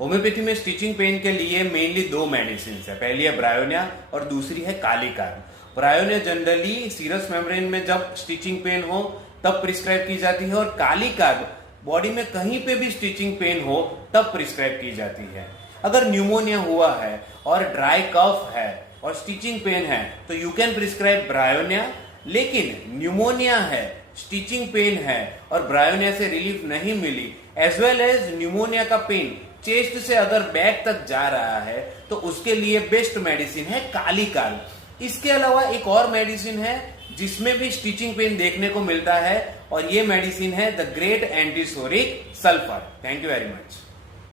Homeopathy में stitching pain के लिए मेनली दो मेडिसिन है। पहली है ब्रायोनिया और दूसरी है कालीकार्ब। ब्रायोनिया जनरली सीरस मेम्ब्रेन में जब स्टिचिंग पेन हो तब प्रिस्क्राइब की जाती है, और कालीकार्ब बॉडी में कहीं पे भी स्टिचिंग पेन हो तब प्रिस्क्राइब की जाती है। अगर न्यूमोनिया हुआ है और ड्राई कफ है और स्टिचिंग पेन है तो यू कैन प्रिस्क्राइब ब्रायोनिया। लेकिन न्यूमोनिया है, स्टिचिंग पेन है और ब्रायोनिया से रिलीफ नहीं मिली, एज वेल एज न्यूमोनिया का पेन चेस्ट से अगर बैक तक जा रहा है तो उसके लिए बेस्ट मेडिसिन है कालीकार्ब। इसके अलावा एक और मेडिसिन है जिसमें भी स्टिचिंग पेन देखने को मिलता है, और ये मेडिसिन है the great antipsoric sulphur. Thank you very much.